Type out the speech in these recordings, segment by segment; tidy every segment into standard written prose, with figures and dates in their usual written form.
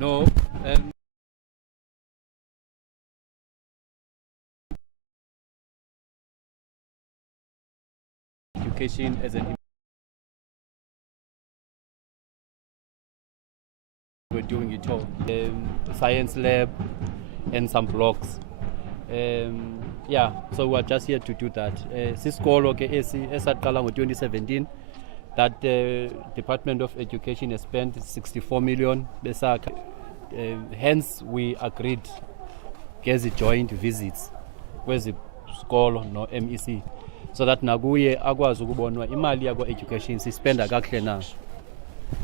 No. Education as an we're doing it all. Science lab and some blocks. Yeah, so we're just here to do that. Siskolo ke esaqala ngo-2017 that the Department of Education has spent 64 million besakha. Hence we agreed ngezi joint visits kwezi skolo no MEC so that nakuye akwazi ukubonwa imali yakwa education sispenda kakuhle na.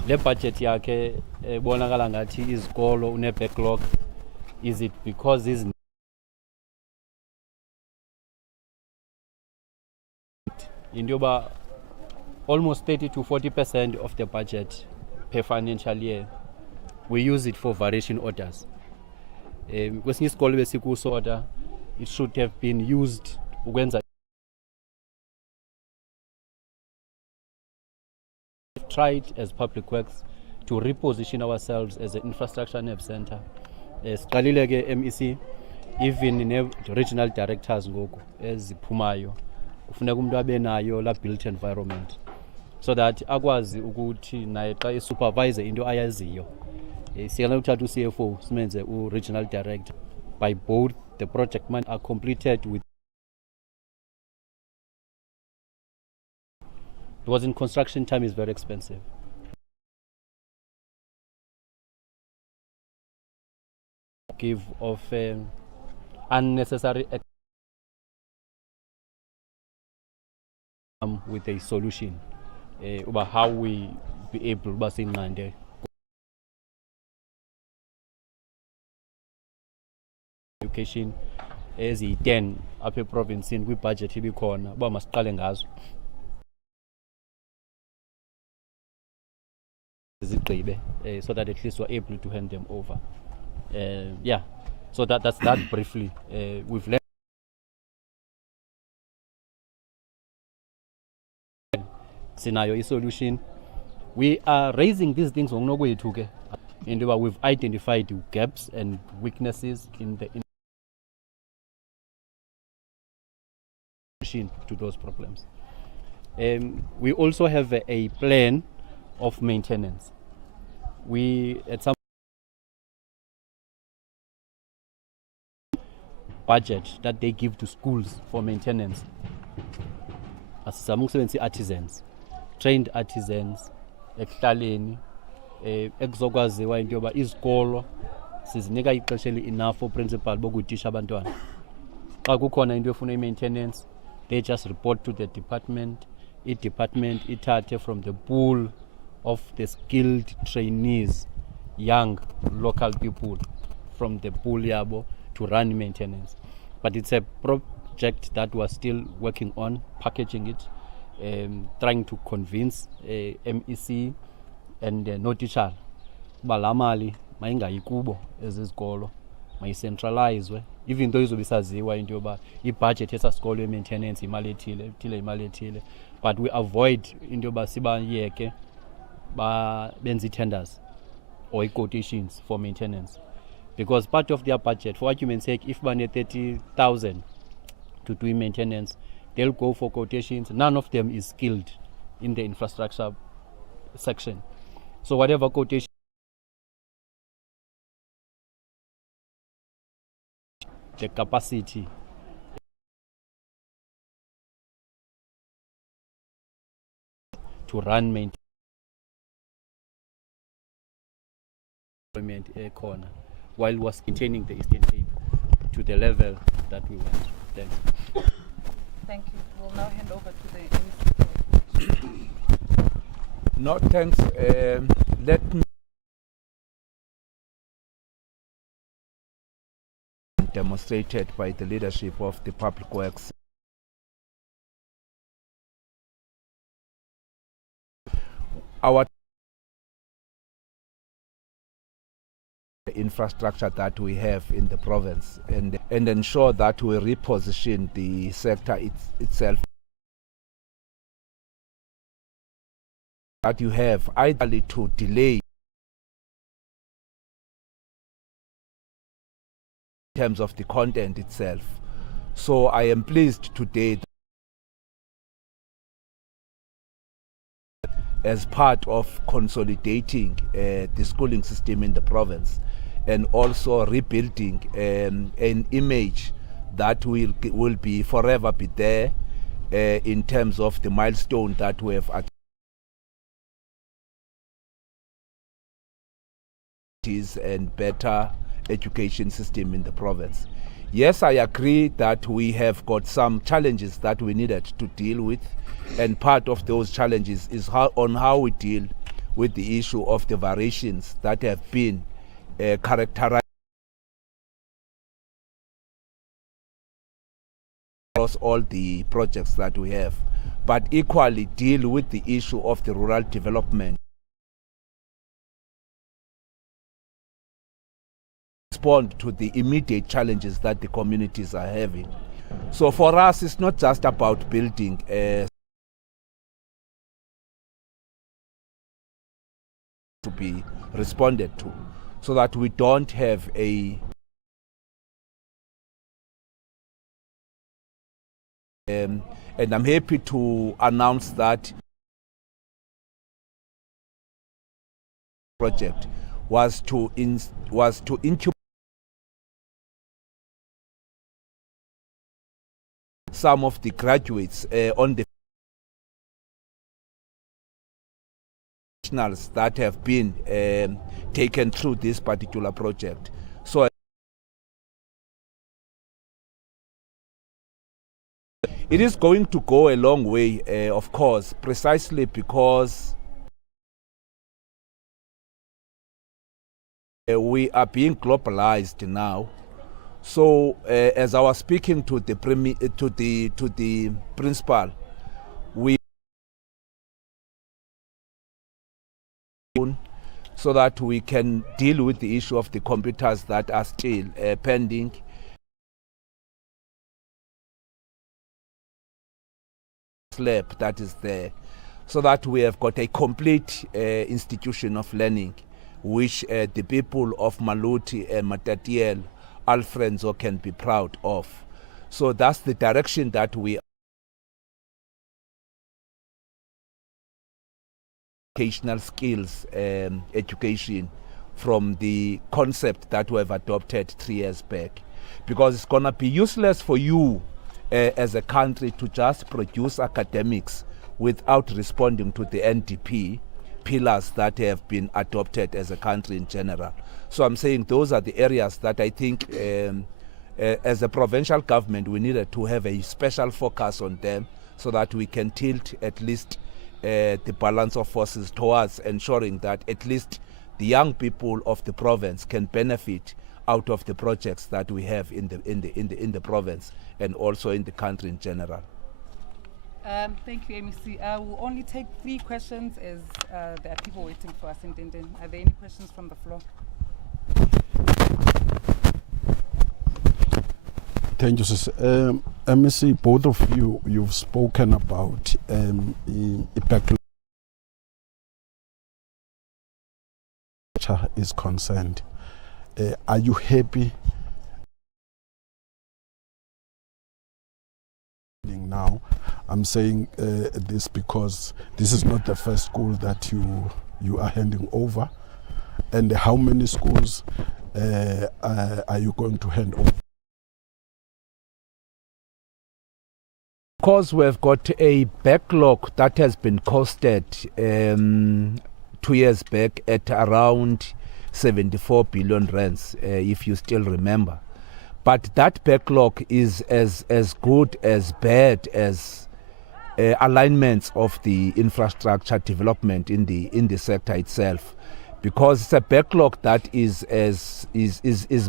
Le budget yakhe bonakala ngathi izikolo une backlog. Is it because is into yoba almost 30 to 40% of the budget per financial year we use it for variation orders. Kwesinye isikolo besikuso order it should have been used ukwenza tried as public works to reposition ourselves as an infrastructure nerve center. Siqalile ke MEC even ne-regional directors ngoku eziphumayo kufuneka umuntu abe nayo la built environment so that akwazi ukuthi naye xa isupervise into ayaziyo. Siyala ukuthatha u-CFO simenze u-regional director by both the project money are completed with because in construction time is very expensive. Give of unnecessary with a solution about how we be able to sinqande education eziyi-10 apha eprovinsini kwibudget ibikhona uba masiqale ngazo zigqibe so that at least we're able to hand them over. Yeah, so that's that briefly. We've learned scenario solution. We are raising these things on no way to get into we've identified gaps and weaknesses in the solution to those problems. We also have a plan of maintenance. We at some budget that they give to schools for maintenance. Asizama ukusebenzisa artisans, trained artisans ekuhlaleni ekuzokwaziwa into yoba izikolo sizinika ixesha enough for principal bokutisha abantwana. Xa kukhona into efuna i-maintenance they just report to the department. I-department ithathe from the pool of the skilled trainees, young local people from the pool yabo to run maintenance. But it's a project that we're still working on, packaging it, trying to convince MEC and no-teacher uba laa mali mayingayi kubo ezizikolo mayicentralizwe, even though izobe isaziwa into yoba ibudget yesasikolo ye-maintenance imali ethile, but we avoid into yoba sibayeke benze tenders or quotations for maintenance, because part of their budget, for argument's sake, if bane 30,000 to do maintenance, they'll go for quotations. None of them is skilled in the infrastructure section, so whatever quotation the capacity to run maintenance corner while was maintaining the Eastern Cape to the level that we want. Thanks. Thank you. We'll now hand over to the MEC. No, thanks. Let me demonstrated by the leadership of the public works. Our infrastructure that we have in the province and ensure that we reposition the sector itself. That you have either to delay in terms of the content itself. So I am pleased today as part of consolidating the schooling system in the province and also rebuilding an image that will be forever be there in terms of the milestone that we have achieved and better education system in the province. Yes, I agree that we have got some challenges that we needed to deal with, and part of those challenges is how we deal with the issue of the variations that have been characterized across all the projects that we have, but equally deal with the issue of the rural development. Respond to the immediate challenges that the communities are having. So for us, it's not just about building to be responded to, so that we don't have a and I'm happy to announce that project was to incubate some of the graduates on the professionals that have been taken through this particular project. So it is going to go a long way, of course, precisely because we are being globalized now. So as I was speaking to the principal, we so that we can deal with the issue of the computers that are still pending. Lab that is there, so that we have got a complete institution of learning, which the people of Maluti and Matatiele, Alfrenzo can be proud of. So that's the direction that we educational skills education from the concept that we have adopted 3 years back, because it's going to be useless for you as a country to just produce academics without responding to the NDP pillars that have been adopted as a country in general. So I'm saying those are the areas that I think as a provincial government we needed to have a special focus on them, so that we can tilt at least the balance of forces towards ensuring that at least the young people of the province can benefit out of the projects that we have in the province and also in the country in general. Thank you, MEC. We'll only take 3 questions as there are people waiting for us in Dindin. Are there any questions from the floor? Thank you, sis. MEC, both of you, you've spoken about backlog is concerned. Are you happy now? I'm saying this because this is not the first school that you are handing over. And how many schools are you going to hand over? Because we've got a backlog that has been costed 2 years back at around 74 billion rands, if you still remember. But that backlog is as good as bad as alignments of the infrastructure development in the sector itself, because it's a backlog that is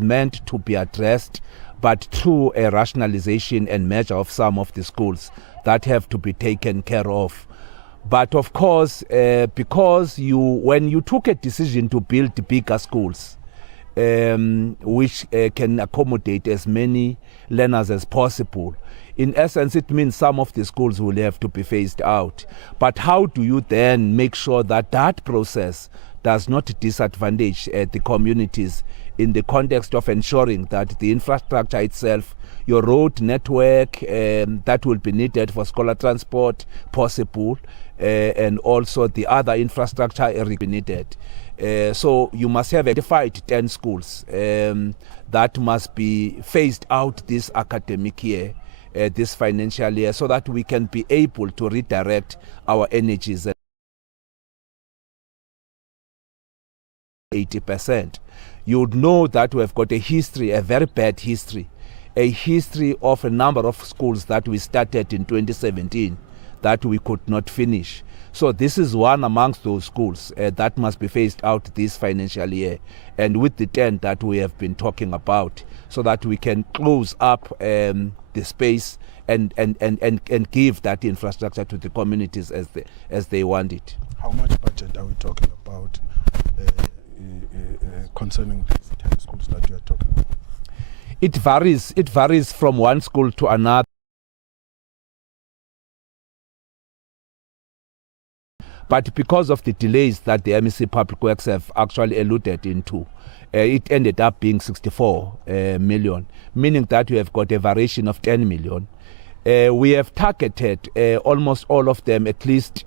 meant to be addressed, but through a rationalization and measure of some of the schools that have to be taken care of. But of course, because when you took a decision to build bigger schools, which can accommodate as many learners as possible, in essence, it means some of the schools will have to be phased out. But how do you then make sure that that process does not disadvantage the communities in the context of ensuring that the infrastructure itself, your road network that will be needed for scholar transport possible, and also the other infrastructure will be needed. So you must have identified 10 schools that must be phased out this academic year, this financial year, so that we can be able to redirect our energies. 80%. You would know that we have got a history, a very bad history, a history of a number of schools that we started in 2017 that we could not finish. So this is one amongst those schools that must be phased out this financial year, and with the 10 that we have been talking about, so that we can close up the space and give that infrastructure to the communities as they want it. How much budget are we talking about concerning these 10 schools that you are talking about? It varies from one school to another. But because of the delays that the MEC Public Works have actually alluded into, it ended up being 64 million, meaning that we have got a variation of 10 million. We have targeted almost all of them, at least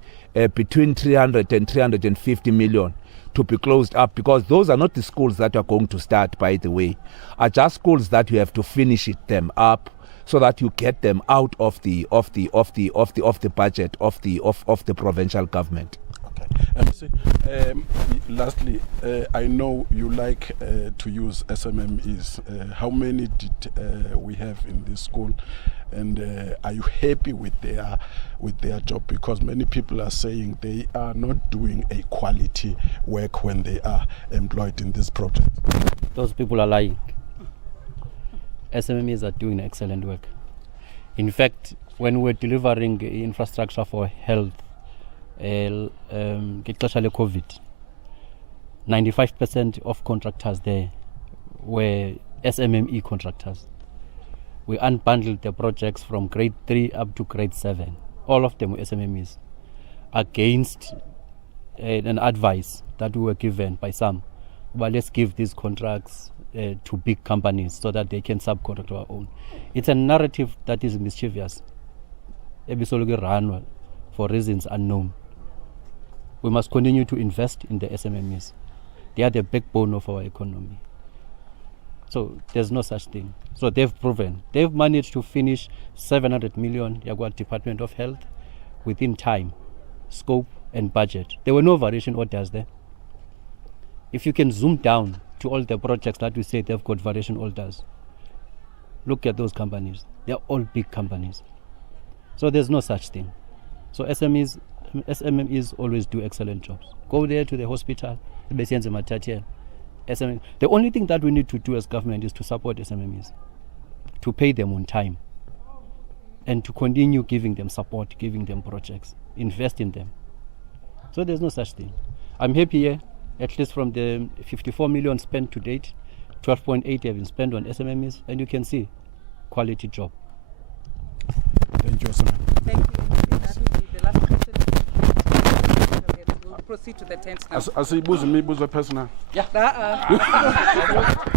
between 300 and 350 million to be closed up, because those are not the schools that are going to start, by the way, are just schools that you have to finish them up, so that you get them out of the budget of the provincial government. Okay. Lastly, I know you like to use SMMEs. How many did we have in this school, and are you happy with their job? Because many people are saying they are not doing a quality work when they are employed in this project. Those people are lying. SMMEs are doing excellent work. In fact, when we're delivering infrastructure for health, especially COVID, 95% of contractors there were SMME contractors. We unbundled the projects from grade 3 up to grade 7. All of them were SMMEs, against an advice that we were given by some. Well, let's give these contracts to big companies so that they can subcontract our own. It's a narrative that is mischievous, run for reasons unknown. We must continue to invest in the SMMEs. They are the backbone of our economy. So there's no such thing. So they've proven. They've managed to finish 700 million Yagua Department of Health within time, scope and budget. There were no variation orders there. If you can zoom down to all the projects that we say they've got variation orders, look at those companies. They're all big companies. So there's no such thing. So SMMEs always do excellent jobs. Go there to the hospital, the only thing that we need to do as government is to support SMMEs, to pay them on time, and to continue giving them support, giving them projects, invest in them. So there's no such thing. I'm happy here, at least from the 54 million spent to date, 12.8 have been spent on SMMEs, and you can see quality job. Thank you, Osman. Thank you. The last question. We'll proceed to the tent now. Asibuze imibuzo personal. Yeah.